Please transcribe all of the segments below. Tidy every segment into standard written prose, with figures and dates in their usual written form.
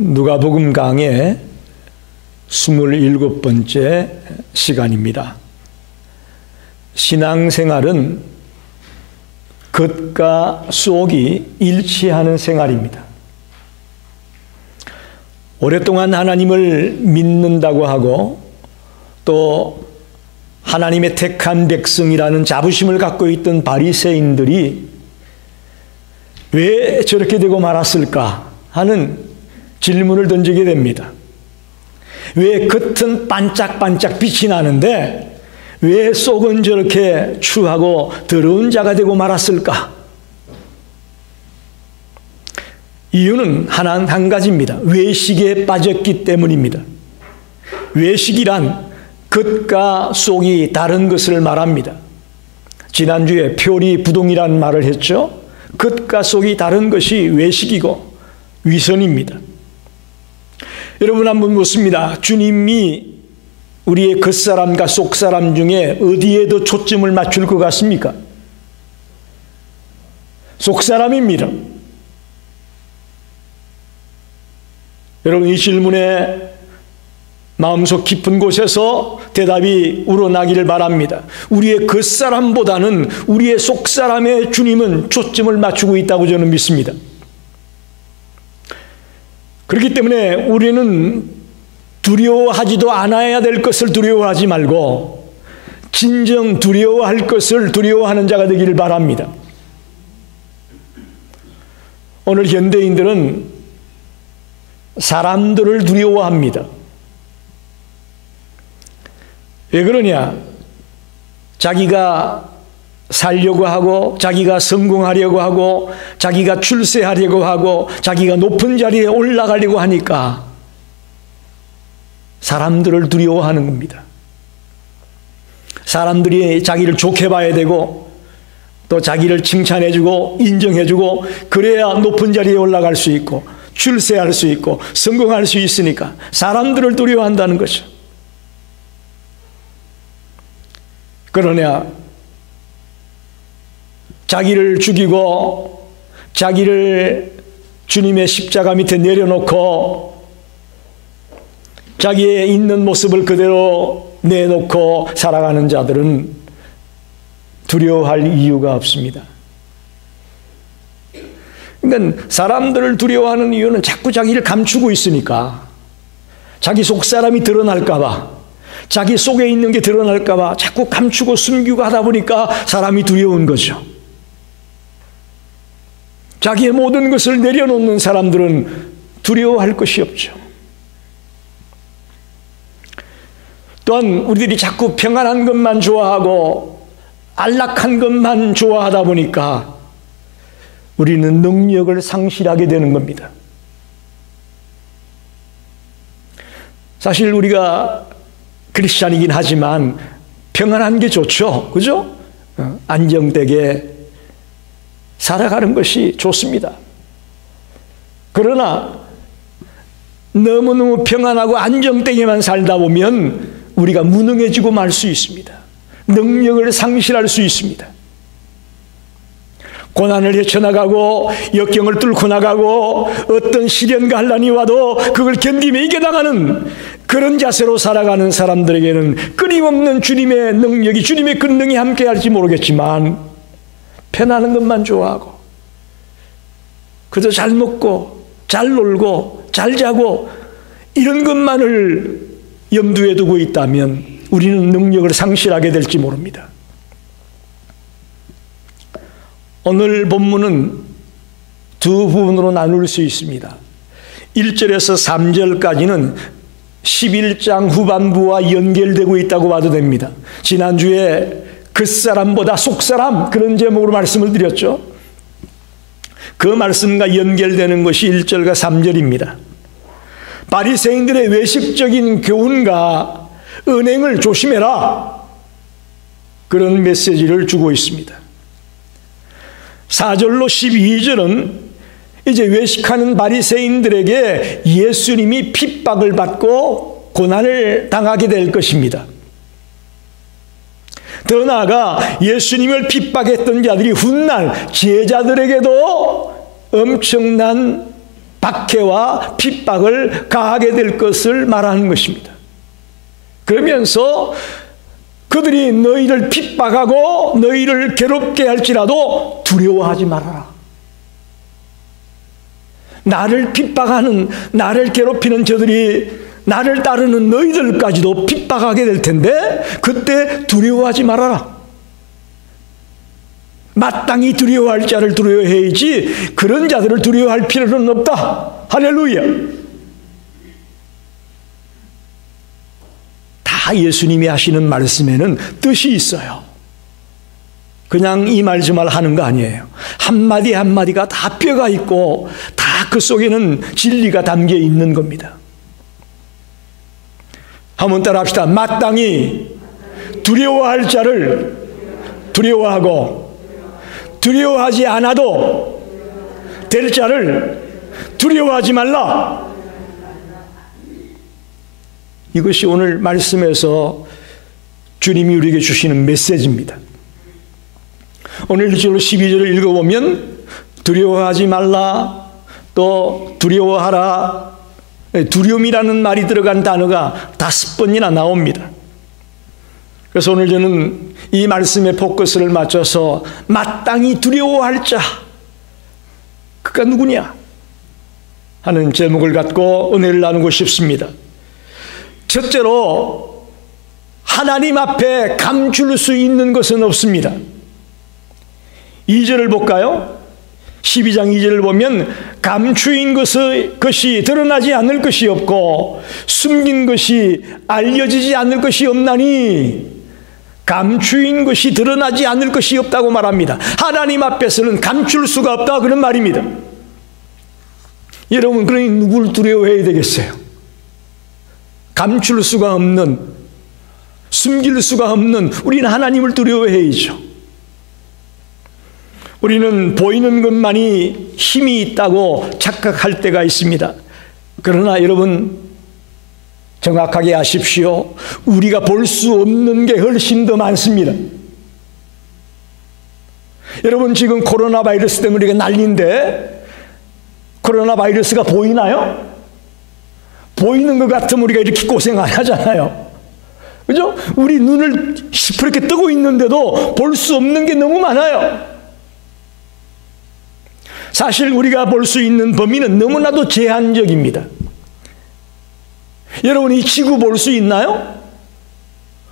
누가복음 강의 27번째 시간입니다. 신앙생활은 겉과 속이 일치하는 생활입니다. 오랫동안 하나님을 믿는다고 하고 또 하나님의 택한 백성이라는 자부심을 갖고 있던 바리새인들이 왜 저렇게 되고 말았을까 하는 질문을 던지게 됩니다. 왜 겉은 반짝반짝 빛이 나는데 왜 속은 저렇게 추하고 더러운 자가 되고 말았을까? 이유는 한 가지입니다. 외식에 빠졌기 때문입니다. 외식이란 겉과 속이 다른 것을 말합니다. 지난주에 표리부동이라는 말을 했죠. 겉과 속이 다른 것이 외식이고 위선입니다. 여러분 한번 묻습니다. 주님이 우리의 겉사람과 속사람 중에 어디에 더 초점을 맞출 것 같습니까? 속사람입니다. 여러분 이 질문에 마음속 깊은 곳에서 대답이 우러나기를 바랍니다. 우리의 겉사람보다는 우리의 속사람의 주님은 초점을 맞추고 있다고 저는 믿습니다. 그렇기 때문에 우리는 두려워하지도 않아야 될 것을 두려워하지 말고 진정 두려워할 것을 두려워하는 자가 되기를 바랍니다. 오늘 현대인들은 사람들을 두려워합니다. 왜 그러냐? 자기가 살려고 하고 자기가 성공하려고 하고 자기가 출세하려고 하고 자기가 높은 자리에 올라가려고 하니까 사람들을 두려워하는 겁니다. 사람들이 자기를 좋게 봐야 되고 또 자기를 칭찬해주고 인정해주고 그래야 높은 자리에 올라갈 수 있고 출세할 수 있고 성공할 수 있으니까 사람들을 두려워한다는 거죠. 그러냐? 자기를 죽이고 자기를 주님의 십자가 밑에 내려놓고 자기의 있는 모습을 그대로 내놓고 살아가는 자들은 두려워할 이유가 없습니다. 그러니까 사람들을 두려워하는 이유는 자꾸 자기를 감추고 있으니까 자기 속사람이 드러날까 봐 자기 속에 있는 게 드러날까 봐 자꾸 감추고 숨기고 하다 보니까 사람이 두려운 거죠. 자기의 모든 것을 내려놓는 사람들은 두려워할 것이 없죠. 또한 우리들이 자꾸 평안한 것만 좋아하고 안락한 것만 좋아하다 보니까 우리는 능력을 상실하게 되는 겁니다. 사실 우리가 크리스찬이긴 하지만 평안한 게 좋죠. 그죠? 안정되게 살아가는 것이 좋습니다. 그러나 너무너무 평안하고 안정되게만 살다 보면 우리가 무능해지고 말 수 있습니다. 능력을 상실할 수 있습니다. 고난을 헤쳐나가고 역경을 뚫고 나가고 어떤 시련과 환난이 와도 그걸 견디며 이겨나가는 그런 자세로 살아가는 사람들에게는 끊임없는 주님의 능력이 주님의 권능이 함께할지 모르겠지만 편안한 것만 좋아하고 그저 잘 먹고 잘 놀고 잘 자고 이런 것만을 염두에 두고 있다면 우리는 능력을 상실하게 될지 모릅니다. 오늘 본문은 두 부분으로 나눌 수 있습니다. 1절에서 3절까지는 11장 후반부와 연결되고 있다고 봐도 됩니다. 지난주에 겉사람보다 속사람 그런 제목으로 말씀을 드렸죠. 그 말씀과 연결되는 것이 1절과 3절입니다. 바리새인들의 외식적인 교훈과 은행을 조심해라 그런 메시지를 주고 있습니다. 4절로 12절은 이제 외식하는 바리새인들에게 예수님이 핍박을 받고 고난을 당하게 될 것입니다. 더 나아가 예수님을 핍박했던 자들이 훗날 제자들에게도 엄청난 박해와 핍박을 가하게 될 것을 말하는 것입니다. 그러면서 그들이 너희를 핍박하고 너희를 괴롭게 할지라도 두려워하지 말아라. 나를 핍박하는, 나를 괴롭히는 저들이 나를 따르는 너희들까지도 핍박하게 될 텐데 그때 두려워하지 말아라. 마땅히 두려워할 자를 두려워해야지 그런 자들을 두려워할 필요는 없다. 할렐루야. 다 예수님이 하시는 말씀에는 뜻이 있어요. 그냥 이 말 저 말 하는 거 아니에요. 한마디 한마디가 다 뼈가 있고 다 그 속에는 진리가 담겨 있는 겁니다. 한번 따라 합시다. 마땅히 두려워할 자를 두려워하고 두려워하지 않아도 될 자를 두려워하지 말라. 이것이 오늘 말씀에서 주님이 우리에게 주시는 메시지입니다. 오늘 1절 12절을 읽어보면 두려워하지 말라, 또 두려워하라, 두려움이라는 말이 들어간 단어가 5번이나 나옵니다. 그래서 오늘 저는 이 말씀에 포커스를 맞춰서 마땅히 두려워할 자, 그가 누구냐 하는 제목을 갖고 은혜를 나누고 싶습니다. 첫째로 하나님 앞에 감출 수 있는 것은 없습니다. 2절을 볼까요? 12장 2절을 보면 감추인 것이 드러나지 않을 것이 없고 숨긴 것이 알려지지 않을 것이 없나니, 감추인 것이 드러나지 않을 것이 없다고 말합니다. 하나님 앞에서는 감출 수가 없다 그런 말입니다. 여러분, 그러니 누구를 두려워해야 되겠어요? 감출 수가 없는, 숨길 수가 없는 우리는 하나님을 두려워해야죠. 우리는 보이는 것만이 힘이 있다고 착각할 때가 있습니다. 그러나 여러분, 정확하게 아십시오. 우리가 볼 수 없는 게 훨씬 더 많습니다. 여러분, 지금 코로나 바이러스 때문에 우리가 난리인데 코로나 바이러스가 보이나요? 보이는 것 같으면 우리가 이렇게 고생 안 하잖아요. 그죠? 우리 눈을 시퍼렇게 뜨고 있는데도 볼 수 없는 게 너무 많아요. 사실 우리가 볼 수 있는 범위는 너무나도 제한적입니다. 여러분, 이 지구 볼 수 있나요?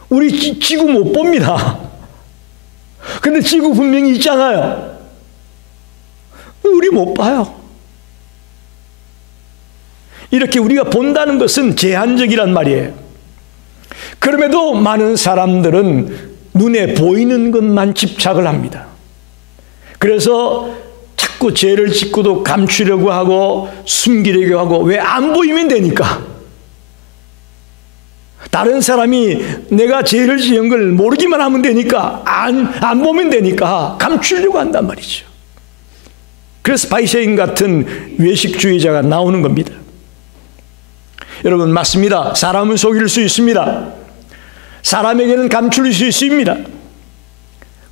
우리 지구 못 봅니다. 근데 지구 분명히 있잖아요. 우리 못 봐요. 이렇게 우리가 본다는 것은 제한적이란 말이에요. 그럼에도 많은 사람들은 눈에 보이는 것만 집착을 합니다. 그래서 자꾸 죄를 짓고도 감추려고 하고 숨기려고 하고, 왜? 안 보이면 되니까. 다른 사람이 내가 죄를 지은 걸 모르기만 하면 되니까, 안 보면 되니까 감추려고 한단 말이죠. 그래서 바이세인 같은 외식주의자가 나오는 겁니다. 여러분, 맞습니다. 사람은 속일 수 있습니다. 사람에게는 감출 수 있습니다.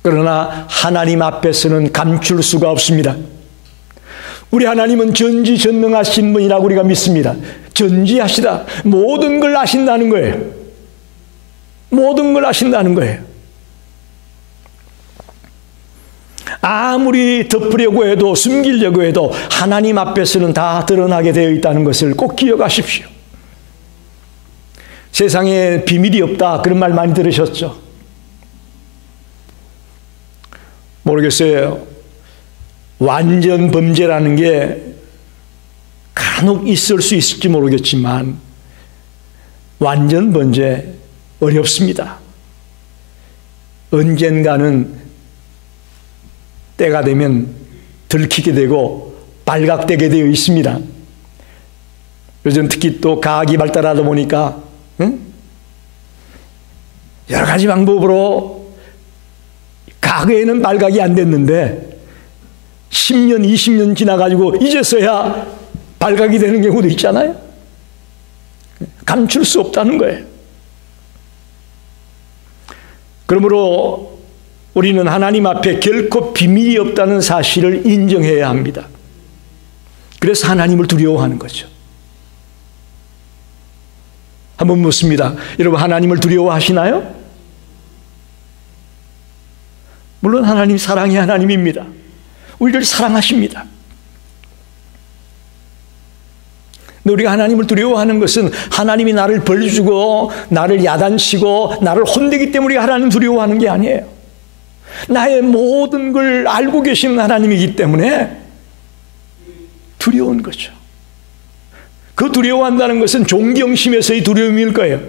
그러나 하나님 앞에서는 감출 수가 없습니다. 우리 하나님은 전지전능하신 분이라고 우리가 믿습니다. 전지하시다. 모든 걸 아신다는 거예요. 모든 걸 아신다는 거예요. 아무리 덮으려고 해도 숨기려고 해도 하나님 앞에서는 다 드러나게 되어 있다는 것을 꼭 기억하십시오. 세상에 비밀이 없다, 그런 말 많이 들으셨죠? 모르겠어요. 완전 범죄라는 게 간혹 있을 수 있을지 모르겠지만 완전 범죄 어렵습니다. 언젠가는 때가 되면 들키게 되고 발각되게 되어 있습니다. 요즘 특히 또 과학이 발달하다 보니까 여러 가지 방법으로 과거에는 발각이 안 됐는데 10년, 20년 지나가지고 이제서야 발각이 되는 경우도 있잖아요. 감출 수 없다는 거예요. 그러므로 우리는 하나님 앞에 결코 비밀이 없다는 사실을 인정해야 합니다. 그래서 하나님을 두려워하는 거죠. 한번 묻습니다. 여러분, 하나님을 두려워하시나요? 물론 하나님 사랑의 하나님입니다. 우리를 사랑하십니다. 근데 우리가 하나님을 두려워하는 것은 하나님이 나를 벌주고 나를 야단치고 나를 혼내기 때문에 우리가 하나님 두려워하는 게 아니에요. 나의 모든 걸 알고 계시는 하나님이기 때문에 두려운 거죠. 그 두려워한다는 것은 존경심에서의 두려움일 거예요.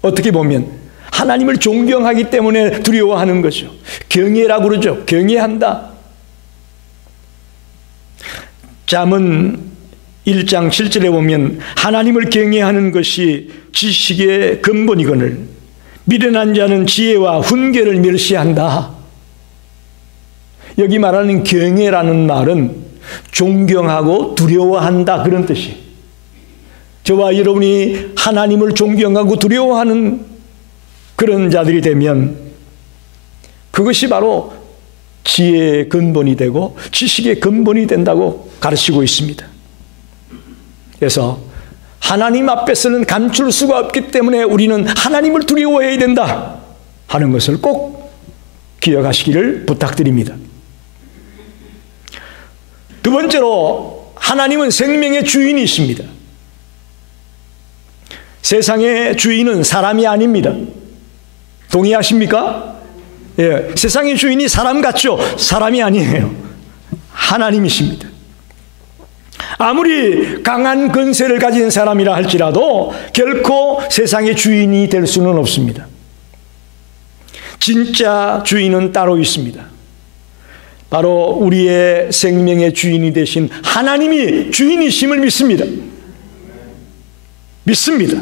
어떻게 보면 하나님을 존경하기 때문에 두려워하는 거죠. 경외라고 그러죠. 경외한다. 잠언 1장 7절에 보면 하나님을 경외하는 것이 지식의 근본이거늘 미련한 자는 지혜와 훈계를 멸시한다. 여기 말하는 경외라는 말은 존경하고 두려워한다, 그런 뜻이에요. 저와 여러분이 하나님을 존경하고 두려워하는 그런 자들이 되면 그것이 바로 지혜의 근본이 되고 지식의 근본이 된다고 가르치고 있습니다. 그래서 하나님 앞에서는 감출 수가 없기 때문에 우리는 하나님을 두려워해야 된다 하는 것을 꼭 기억하시기를 부탁드립니다. 두 번째로, 하나님은 생명의 주인이십니다. 세상의 주인은 사람이 아닙니다. 동의하십니까? 예, 세상의 주인이 사람 같죠? 사람이 아니에요. 하나님이십니다. 아무리 강한 권세를 가진 사람이라 할지라도 결코 세상의 주인이 될 수는 없습니다. 진짜 주인은 따로 있습니다. 바로 우리의 생명의 주인이 되신 하나님이 주인이심을 믿습니다. 믿습니다.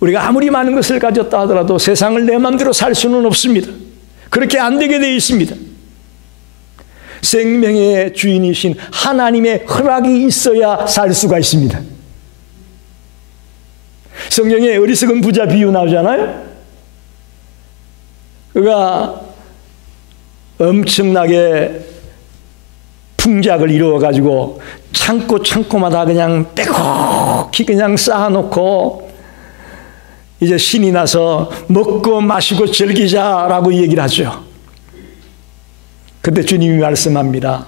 우리가 아무리 많은 것을 가졌다 하더라도 세상을 내 마음대로 살 수는 없습니다. 그렇게 안 되게 되어 있습니다. 생명의 주인이신 하나님의 허락이 있어야 살 수가 있습니다. 성경에 어리석은 부자 비유 나오잖아요. 그가 엄청나게 풍작을 이루어가지고 창고마다 그냥 빼곡히 그냥 쌓아놓고 이제 신이 나서 먹고 마시고 즐기자라고 얘기를 하죠. 그때 주님이 말씀합니다.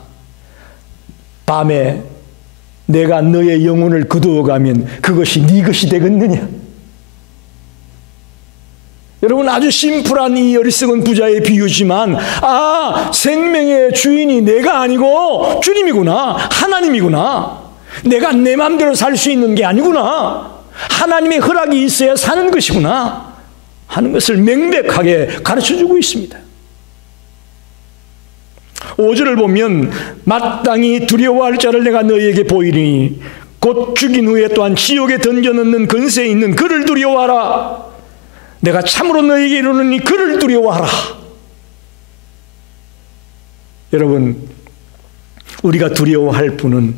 밤에 내가 너의 영혼을 거두어가면 그것이 네 것이 되겠느냐? 여러분, 아주 심플한 이 어리석은 부자의 비유지만, 생명의 주인이 내가 아니고 주님이구나, 하나님이구나. 내가 내 마음대로 살 수 있는 게 아니구나. 하나님의 허락이 있어야 사는 것이구나 하는 것을 명백하게 가르쳐주고 있습니다. 5절을 보면 마땅히 두려워할 자를 내가 너희에게 보이리니 곧 죽인 후에 또한 지옥에 던져넣는 근세에 있는 그를 두려워하라. 내가 참으로 너희에게 이르노니 그를 두려워하라. 여러분, 우리가 두려워할 분은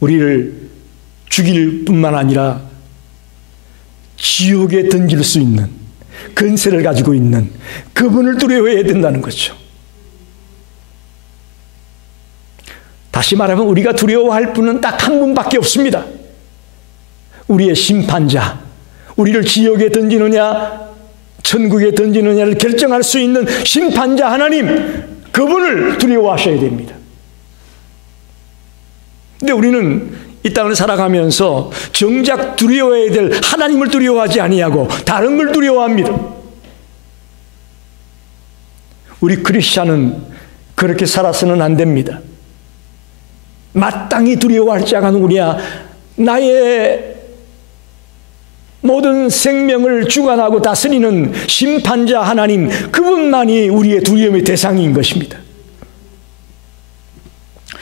우리를 죽일 뿐만 아니라 지옥에 던질 수 있는 근세를 가지고 있는 그분을 두려워해야 된다는 거죠. 다시 말하면 우리가 두려워할 분은 딱 한 분밖에 없습니다. 우리의 심판자, 우리를 지옥에 던지느냐 천국에 던지느냐를 결정할 수 있는 심판자 하나님, 그분을 두려워하셔야 됩니다. 근데 우리는 이 땅을 살아가면서 정작 두려워해야 될 하나님을 두려워하지 아니하고 다른 걸 두려워합니다. 우리 크리스찬은 그렇게 살아서는 안 됩니다. 마땅히 두려워할 자가 누구냐? 나의 모든 생명을 주관하고 다스리는 심판자 하나님, 그분만이 우리의 두려움의 대상인 것입니다.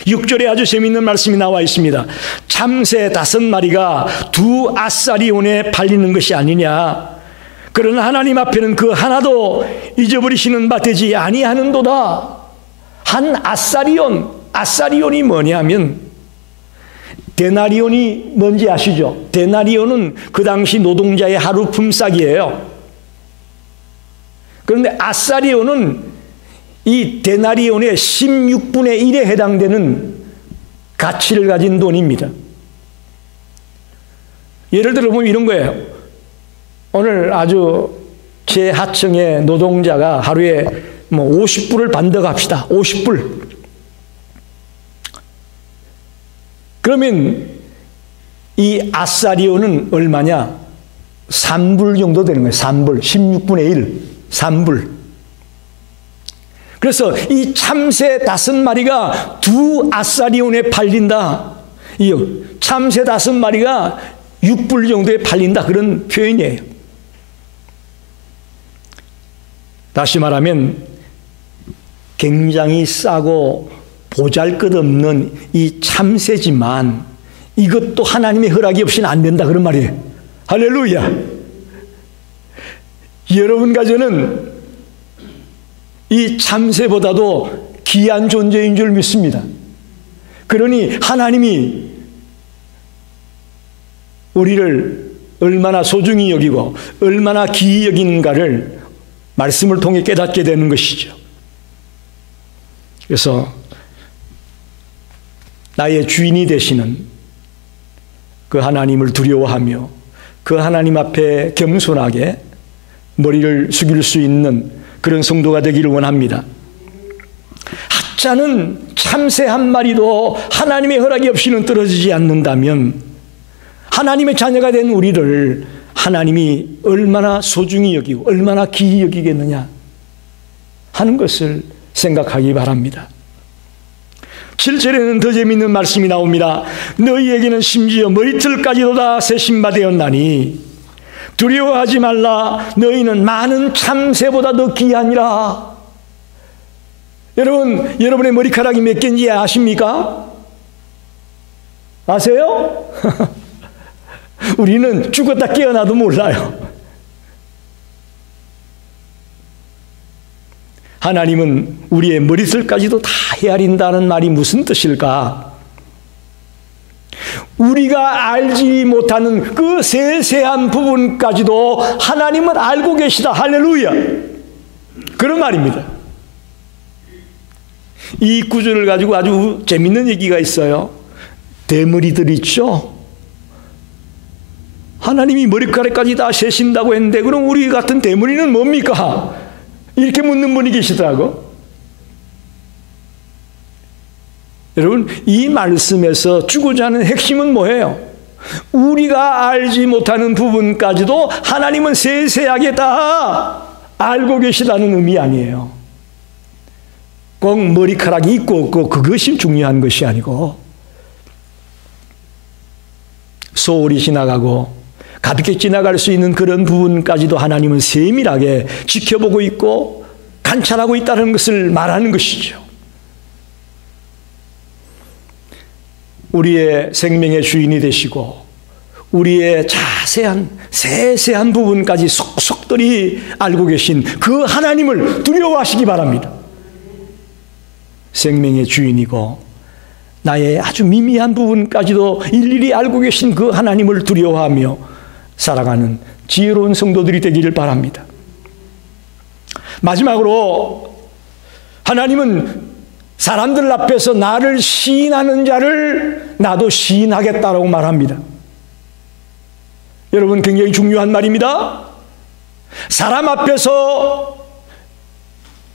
6절에 아주 재미있는 말씀이 나와 있습니다. 참새 5마리가 2 아사리온에 팔리는 것이 아니냐. 그러나 하나님 앞에는 그 하나도 잊어버리시는 바 되지 아니하는도다. 한 아사리온, 아사리온이 뭐냐면 데나리온이 뭔지 아시죠? 데나리온은 그 당시 노동자의 하루 품삯이에요. 그런데 아사리온은 이 데나리온의 16분의 1에 해당되는 가치를 가진 돈입니다. 예를 들어 보면 이런 거예요. 오늘 아주 최하층의 노동자가 하루에 50불을 번다고 합시다. 50불. 그러면 이 아사리온은 얼마냐? 3불 정도 되는 거예요. 3불. 16분의 1. 3불. 그래서 이 참새 5마리가 2아사리온에 팔린다. 이 참새 5마리가 6불 정도에 팔린다. 그런 표현이에요. 다시 말하면 굉장히 싸고 보잘것없는 이 참새지만 이것도 하나님의 허락이 없이는 안 된다. 그런 말이에요. 할렐루야. 여러분과 저는 이 참새보다도 귀한 존재인 줄 믿습니다. 그러니 하나님이 우리를 얼마나 소중히 여기고 얼마나 귀히 여기는가를 말씀을 통해 깨닫게 되는 것이죠. 그래서 나의 주인이 되시는 그 하나님을 두려워하며 그 하나님 앞에 겸손하게 머리를 숙일 수 있는 그런 성도가 되기를 원합니다. 하찮은 참새 한 마리도 하나님의 허락이 없이는 떨어지지 않는다면 하나님의 자녀가 된 우리를 하나님이 얼마나 소중히 여기고 얼마나 귀히 여기겠느냐 하는 것을 생각하기 바랍니다. 7절에는 더 재미있는 말씀이 나옵니다. 너희에게는 심지어 머리털까지도 다 세심바 되었나니 두려워하지 말라. 너희는 많은 참새보다 더 귀하니라. 여러분, 여러분의 머리카락이 몇 개인지 아십니까? 아세요? 우리는 죽었다 깨어나도 몰라요. 하나님은 우리의 머리털까지도 다 헤아린다는 말이 무슨 뜻일까? 우리가 알지 못하는 그 세세한 부분까지도 하나님은 알고 계시다. 할렐루야. 그런 말입니다. 이 구절을 가지고 아주 재밌는 얘기가 있어요. 대머리들 있죠? 하나님이 머리카락까지 다 세신다고 했는데 그럼 우리 같은 대머리는 뭡니까? 이렇게 묻는 분이 계시더라고. 여러분, 이 말씀에서 주고자 하는 핵심은 뭐예요? 우리가 알지 못하는 부분까지도 하나님은 세세하게 다 알고 계시다는 의미 아니에요. 꼭 머리카락이 있고 없고 그것이 중요한 것이 아니고 소홀히 지나가고 가볍게 지나갈 수 있는 그런 부분까지도 하나님은 세밀하게 지켜보고 있고 관찰하고 있다는 것을 말하는 것이죠. 우리의 생명의 주인이 되시고 우리의 자세한 세세한 부분까지 속속들이 알고 계신 그 하나님을 두려워하시기 바랍니다. 생명의 주인이고 나의 아주 미미한 부분까지도 일일이 알고 계신 그 하나님을 두려워하며 살아가는 지혜로운 성도들이 되기를 바랍니다. 마지막으로 하나님은 사람들 앞에서 나를 시인하는 자를 나도 시인하겠다라고 말합니다. 여러분, 굉장히 중요한 말입니다. 사람 앞에서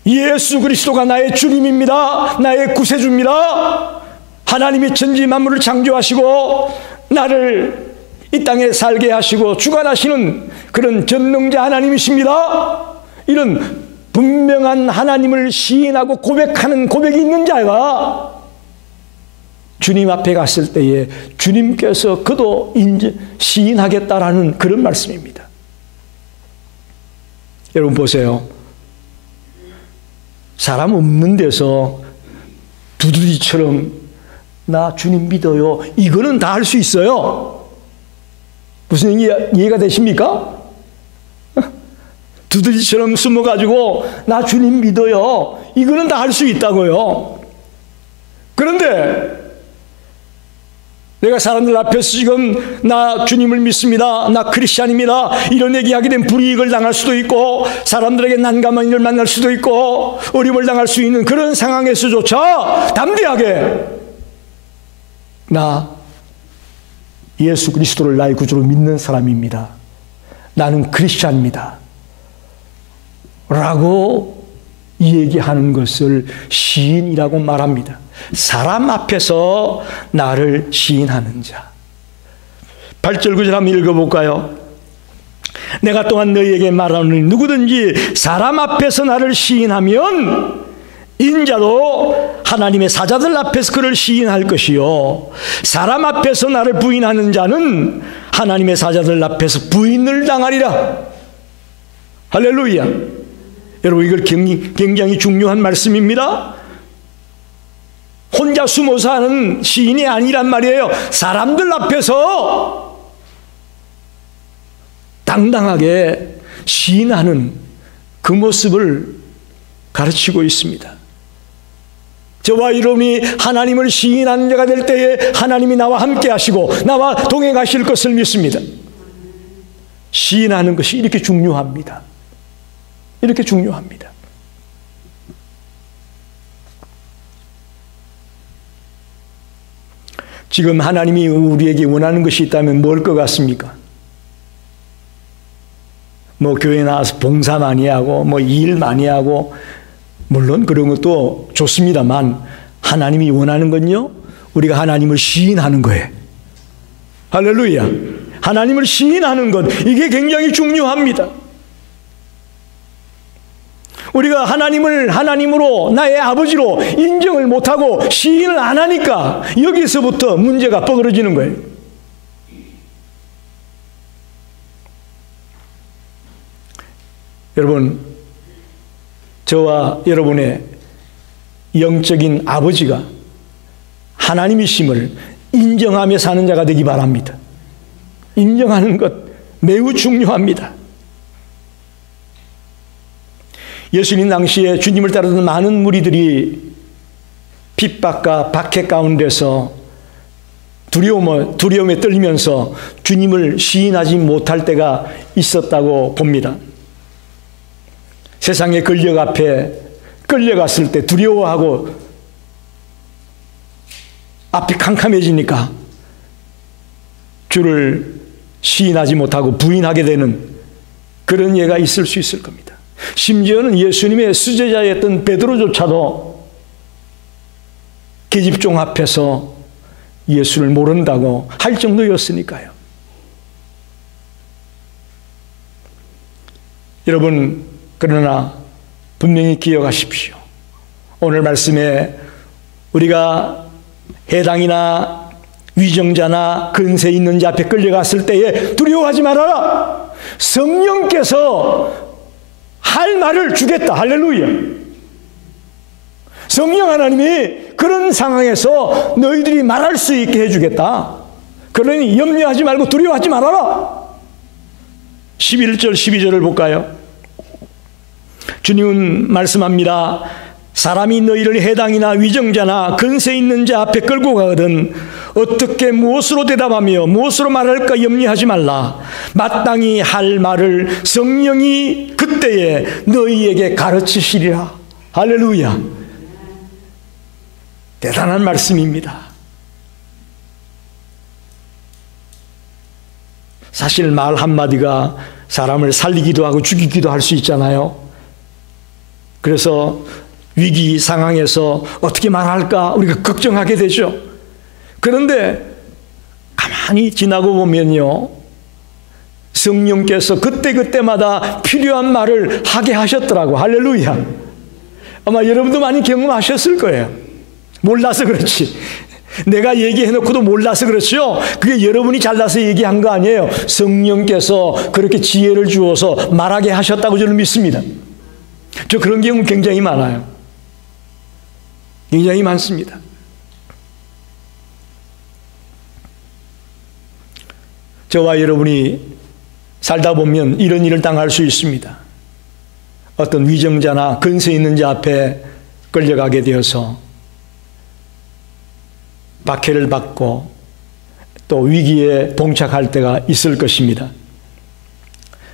예수 그리스도가 나의 주님입니다. 나의 구세주입니다. 하나님이 천지 만물을 창조하시고 나를 이 땅에 살게 하시고 주관하시는 그런 전능자 하나님이십니다. 이런 분명한 하나님을 시인하고 고백하는 고백이 있는 자가 주님 앞에 갔을 때에 주님께서 그도 시인하겠다라는 그런 말씀입니다. 여러분 보세요. 사람 없는 데서 두드리처럼 나 주님 믿어요. 이거는 다 할 수 있어요. 무슨 이해가 되십니까? 두드리처럼 숨어가지고 나 주님 믿어요. 이거는 다 할 수 있다고요. 그런데 내가 사람들 앞에서 지금 나 주님을 믿습니다, 나 크리스찬입니다 이런 얘기하게 되면 불이익을 당할 수도 있고 사람들에게 난감한 일을 만날 수도 있고 어려움을 당할 수 있는 그런 상황에서조차 담대하게 나 예수 그리스도를 나의 구주로 믿는 사람입니다, 나는 크리스찬입니다 라고 얘기하는 것을 시인이라고 말합니다. 사람 앞에서 나를 시인하는 자. 8절 9절 한번 읽어볼까요? 내가 또한 너희에게 말하노니 누구든지 사람 앞에서 나를 시인하면 인자도 하나님의 사자들 앞에서 그를 시인할 것이요 사람 앞에서 나를 부인하는 자는 하나님의 사자들 앞에서 부인을 당하리라. 할렐루야. 여러분, 이걸 굉장히 중요한 말씀입니다. 혼자 숨어서 하는 시인이 아니란 말이에요. 사람들 앞에서 당당하게 시인하는 그 모습을 가르치고 있습니다. 저와 여러분이 하나님을 시인하는 자가 될 때에 하나님이 나와 함께 하시고 나와 동행하실 것을 믿습니다. 시인하는 것이 이렇게 중요합니다. 이렇게 중요합니다. 지금 하나님이 우리에게 원하는 것이 있다면 뭘 것 같습니까? 뭐 교회 나와서 봉사 많이 하고 뭐 일 많이 하고 물론 그런 것도 좋습니다만 하나님이 원하는 건요 우리가 하나님을 시인하는 거예요. 할렐루야. 하나님을 시인하는 것, 이게 굉장히 중요합니다. 우리가 하나님을 하나님으로 나의 아버지로 인정을 못하고 시인을 안 하니까 여기서부터 문제가 뻐그러지는 거예요. 여러분, 저와 여러분의 영적인 아버지가 하나님이심을 인정하며 사는 자가 되기 바랍니다. 인정하는 것 매우 중요합니다. 예수님 당시에 주님을 따르던 많은 무리들이 핍박과 박해 가운데서 두려움에 떨리면서 주님을 시인하지 못할 때가 있었다고 봅니다. 세상의 권력 앞에 끌려갔을 때 두려워하고 앞이 캄캄해지니까 주를 시인하지 못하고 부인하게 되는 그런 예가 있을 수 있을 겁니다. 심지어는 예수님의 수제자였던 베드로조차도 계집종 앞에서 예수를 모른다고 할 정도였으니까요. 여러분, 그러나 분명히 기억하십시오. 오늘 말씀에 우리가 해당이나 위정자나 근세 있는 자 앞에 끌려갔을 때에 두려워하지 말아라. 성령께서 할 말을 주겠다. 할렐루야. 성령 하나님이 그런 상황에서 너희들이 말할 수 있게 해주겠다. 그러니 염려하지 말고 두려워하지 말아라. 11절 12절을 볼까요? 주님은 말씀합니다. 사람이 너희를 해당이나 위정자나 근세 있는 자 앞에 끌고 가거든 어떻게 무엇으로 대답하며 무엇으로 말할까 염려하지 말라. 마땅히 할 말을 성령이 그때에 너희에게 가르치시리라. 할렐루야. 대단한 말씀입니다. 사실 말 한마디가 사람을 살리기도 하고 죽이기도 할 수 있잖아요. 그래서 위기 상황에서 어떻게 말할까 우리가 걱정하게 되죠. 그런데 가만히 지나고 보면요, 성령께서 그때그때마다 필요한 말을 하게 하셨더라고. 할렐루야. 아마 여러분도 많이 경험하셨을 거예요. 몰라서 그렇지. 내가 얘기해놓고도 몰라서 그렇죠. 그게 여러분이 잘나서 얘기한 거 아니에요. 성령께서 그렇게 지혜를 주어서 말하게 하셨다고 저는 믿습니다. 저 그런 경우 굉장히 많아요. 굉장히 많습니다. 저와 여러분이 살다 보면 이런 일을 당할 수 있습니다. 어떤 위정자나 근세 있는 자 앞에 끌려가게 되어서 박해를 받고 또 위기에 봉착할 때가 있을 것입니다.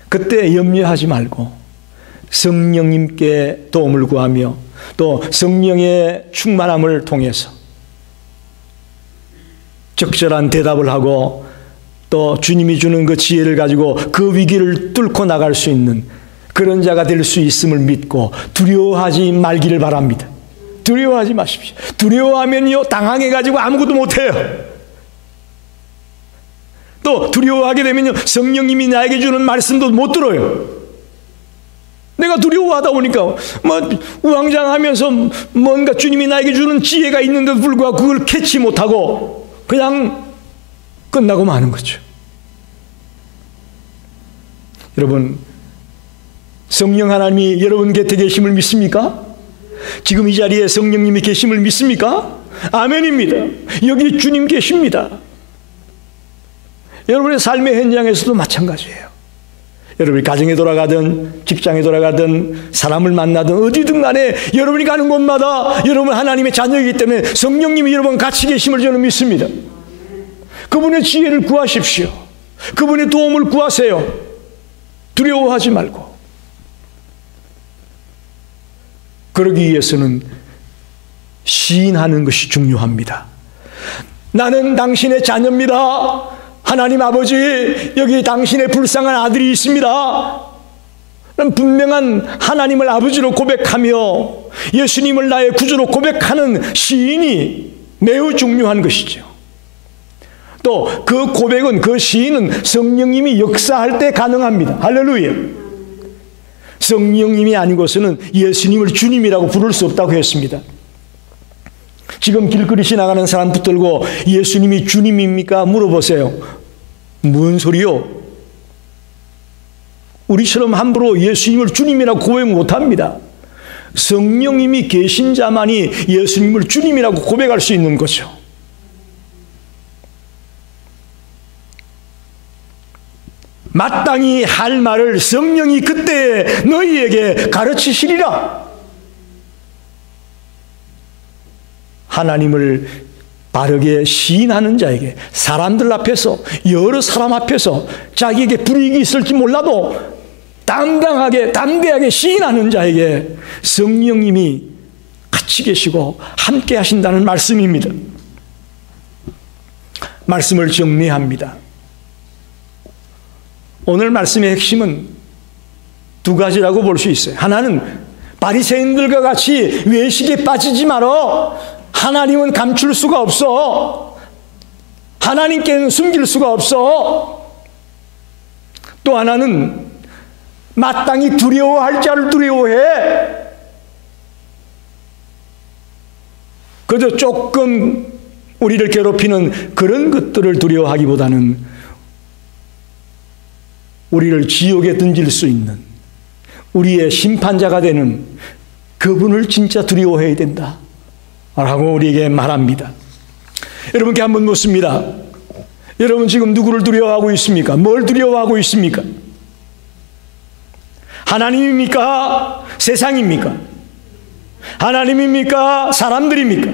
그때 염려하지 말고 성령님께 도움을 구하며 또 성령의 충만함을 통해서 적절한 대답을 하고 또 주님이 주는 그 지혜를 가지고 그 위기를 뚫고 나갈 수 있는 그런 자가 될 수 있음을 믿고 두려워하지 말기를 바랍니다. 두려워하지 마십시오. 두려워하면요 당황해가지고 아무것도 못해요. 또 두려워하게 되면요 성령님이 나에게 주는 말씀도 못 들어요. 내가 두려워하다 보니까 우왕좌왕하면서 뭔가 주님이 나에게 주는 지혜가 있는데도 불구하고 그걸 캐치 못하고 그냥 끝나고 마는 거죠. 여러분, 성령 하나님이 여러분 곁에 계심을 믿습니까? 지금 이 자리에 성령님이 계심을 믿습니까? 아멘입니다. 여기 주님 계십니다. 여러분의 삶의 현장에서도 마찬가지예요. 여러분이 가정에 돌아가든 직장에 돌아가든 사람을 만나든 어디든 간에 여러분이 가는 곳마다 여러분 하나님의 자녀이기 때문에 성령님이 여러분 같이 계심을 저는 믿습니다. 그분의 지혜를 구하십시오. 그분의 도움을 구하세요. 두려워하지 말고. 그러기 위해서는 시인하는 것이 중요합니다. 나는 당신의 자녀입니다. 하나님 아버지, 여기 당신의 불쌍한 아들이 있습니다. 분명한 하나님을 아버지로 고백하며 예수님을 나의 구주로 고백하는 시인이 매우 중요한 것이죠. 또 그 고백은, 그 시인은 성령님이 역사할 때 가능합니다. 할렐루야. 성령님이 아니고서는 예수님을 주님이라고 부를 수 없다고 했습니다. 지금 길거리 지나가는 사람 붙들고 예수님이 주님입니까? 물어보세요. 무슨 소리요? 우리처럼 함부로 예수님을 주님이라고 고백 못합니다. 성령님이 계신 자만이 예수님을 주님이라고 고백할 수 있는 거죠. 마땅히 할 말을 성령이 그때 너희에게 가르치시리라. 하나님을 바르게 시인하는 자에게, 사람들 앞에서, 여러 사람 앞에서 자기에게 불이익이 있을지 몰라도 담대하게 시인하는 자에게 성령님이 같이 계시고 함께 하신다는 말씀입니다. 말씀을 정리합니다. 오늘 말씀의 핵심은 두 가지라고 볼 수 있어요. 하나는 바리새인들과 같이 외식에 빠지지 말어. 하나님은 감출 수가 없어. 하나님께는 숨길 수가 없어. 또 하나는 마땅히 두려워할 자를 두려워해. 그저 조금 우리를 괴롭히는 그런 것들을 두려워하기보다는 우리를 지옥에 던질 수 있는 우리의 심판자가 되는 그분을 진짜 두려워해야 된다 라고 우리에게 말합니다. 여러분께 한번 묻습니다. 여러분 지금 누구를 두려워하고 있습니까? 뭘 두려워하고 있습니까? 하나님입니까? 세상입니까? 하나님입니까? 사람들입니까?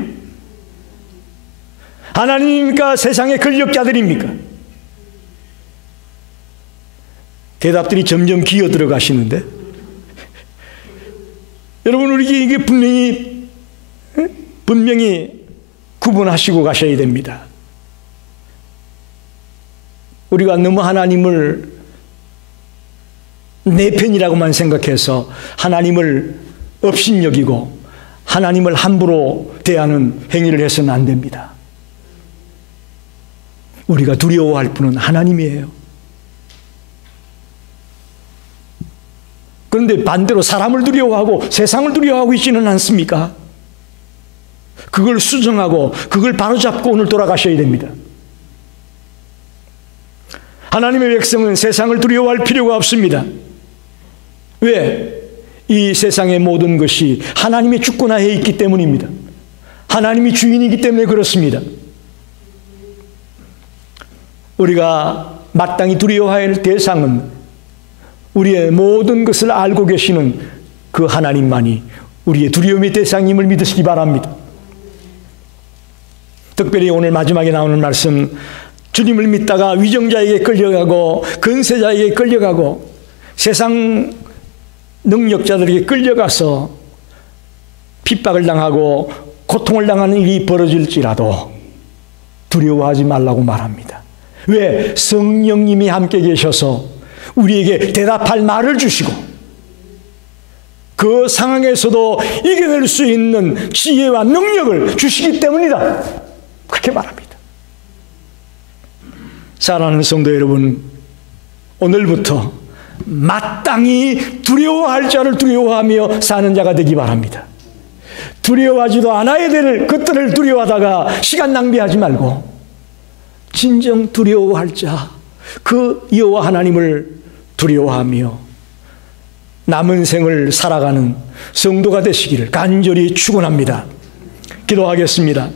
하나님입니까? 세상의 권력자들입니까? 대답들이 점점 기어 들어가시는데 여러분 우리 이게 분명히 구분하시고 가셔야 됩니다. 우리가 너무 하나님을 내 편이라고만 생각해서 하나님을 업신여기고 하나님을 함부로 대하는 행위를 해서는 안 됩니다. 우리가 두려워할 분은 하나님이에요. 그런데 반대로 사람을 두려워하고 세상을 두려워하고 있지는 않습니까? 그걸 수정하고 그걸 바로잡고 오늘 돌아가셔야 됩니다. 하나님의 백성은 세상을 두려워할 필요가 없습니다. 왜? 이 세상의 모든 것이 하나님의 주권하에 있기 때문입니다. 하나님이 주인이기 때문에 그렇습니다. 우리가 마땅히 두려워할 대상은 우리의 모든 것을 알고 계시는 그 하나님만이 우리의 두려움의 대상임을 믿으시기 바랍니다. 특별히 오늘 마지막에 나오는 말씀, 주님을 믿다가 위정자에게 끌려가고 권세자에게 끌려가고 세상 능력자들에게 끌려가서 핍박을 당하고 고통을 당하는 일이 벌어질지라도 두려워하지 말라고 말합니다. 왜? 성령님이 함께 계셔서 우리에게 대답할 말을 주시고 그 상황에서도 이겨낼 수 있는 지혜와 능력을 주시기 때문이다. 그렇게 말합니다. 사랑하는 성도 여러분, 오늘부터 마땅히 두려워할 자를 두려워하며 사는 자가 되기 바랍니다. 두려워하지도 않아야 될 것들을 두려워하다가 시간 낭비하지 말고 진정 두려워할 자, 그 여호와 하나님을 두려워하며 남은 생을 살아가는 성도가 되시기를 간절히 축원합니다. 기도하겠습니다.